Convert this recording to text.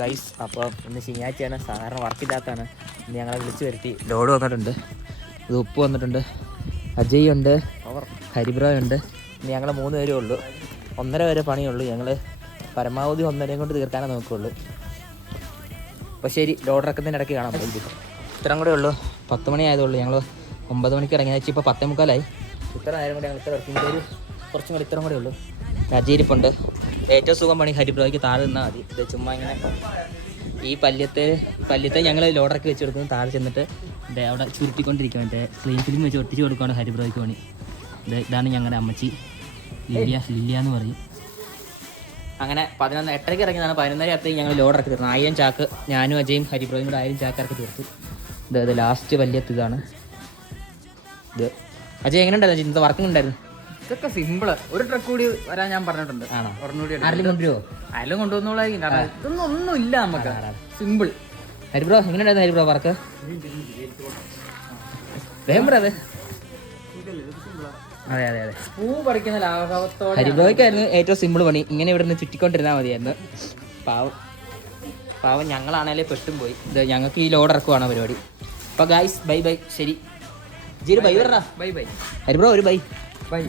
Guys അപ്പോൾ ഇന്ന് ശനിയാഴ്ചയാണ്, സാധാരണ വർക്കില്ലാത്തതാണ്. ഇന്ന് ഞങ്ങളെ വിളിച്ചു വരുത്തി. ലോഡ് വന്നിട്ടുണ്ട്, ഇത് ഉപ്പ് വന്നിട്ടുണ്ട്, അജയ് ഉണ്ട്, ഹരിബ്രോയ് ഉണ്ട്. ഇന്ന് ഞങ്ങൾ 3 പേരേ ഉള്ളൂ. 1:30 വരെ പണിയുള്ളൂ. ഞങ്ങൾ പരമാവധി 1:30 കൊണ്ട് തീർക്കാനേ നോക്കുകയുള്ളൂ. അപ്പോൾ ശരി, ലോഡ് ഇറക്കുന്നതിൻ്റെ ഇടയ്ക്ക് കാണാം. ഇത്രയും കൂടെ ഉള്ളൂ. 10 മണി ആയതുള്ളൂ. ഞങ്ങൾ 9 മണിക്ക് ഇറങ്ങിയ വെച്ചാൽ ഇപ്പോൾ 10:45. ഇത്ര നേരം കൂടി ഞങ്ങൾക്ക് വർക്കിൻ്റെ ഒരു കുറച്ചും കൂടി ഇത്രയും കൂടെ ഉള്ളൂ. അജയിരിപ്പുണ്ട്. ഏറ്റവും സുഖം പണി ഹരിബ്രോയ്ക്ക് താഴെ നിന്നാൽ മതി. ഇത് ചുമ്മാ ഇങ്ങനെ ഈ പല്യത്തെ ഞങ്ങൾ ലോഡറൊക്കെ വെച്ച് കൊടുക്കുന്നു. താഴെ ചെന്നിട്ട് അവിടെ ചുരുട്ടിക്കൊണ്ടിരിക്കുക. മറ്റേ സ്ക്രീൻ ഫിലിം വെച്ച് ഒട്ടിച്ച് കൊടുക്കുകയാണ് ഹരിബ്രോയ്ക്ക് പണി. ഇതാണ് ഞങ്ങളുടെ അമ്മച്ചി ലില്ലിയ എന്ന് പറയും. അങ്ങനെ 8:30 ഇറങ്ങിയതാണ്. 11:30 ആയപ്പോഴത്തേക്ക് ഞങ്ങൾ ലോഡ് ഇറക്കി തീർന്നു. 1000 ചാക്ക് ഞാനും അജയും ഹരിബ്രോയും കൂടെ 1000 ചാക്ക് ഇറക്കി തീർത്തു. ഇത് ലാസ്റ്റ് പല്യത്ത് ഇതാണ്. ഇത് അജയ് എങ്ങനെ ഉണ്ടായിരുന്നു? ഇന്നത്തെ വർക്കിംഗ് ഉണ്ടായിരുന്നു? ഇതൊക്കെ സിമ്പിള്. ഒരു ട്രക്ക് കൂടി വരാൻ ഞാൻ പറഞ്ഞിട്ടുണ്ട്. ആണോ? ആരെങ്കിലും കൊണ്ടുവരുമോ? ആരെങ്കിലും കൊണ്ടുവന്നോളായിരിക്കും. കാരണം ഇതൊന്നും ഒന്നും ഇല്ല നമുക്ക്. സിമ്പിൾ. ഹരിബ്രോ എങ്ങനെ ഉണ്ടായിരുന്നു? ഹരിബ്രോ വർക്ക് വേമ്പറ? അതെ അതെ അതെ, പൂ പറിക്കുന്ന ലാഘവത്തോടെ ഹരിബ്രോയ്ക്കായിരുന്നു ഏറ്റവും സിമ്പിൾ പണി. ഇങ്ങനെ ഇവിടെ നിന്ന് ചുറ്റിക്കൊണ്ടിരുന്നാൽ മതിയായിരുന്നു. പാവം ഞങ്ങളാണേലേ പെട്ടും പോയി. ഇത് ഞങ്ങൾക്ക് ഈ ലോഡ് ഇറക്കുവാണ് പരിപാടി. അപ്പോൾ ഗായ്സ് ബൈ ബൈ. ശരി, ജീര് ബൈ പറ. Bye bye. ഹരിബ്രോ ഒരു ബൈ. ബൈ.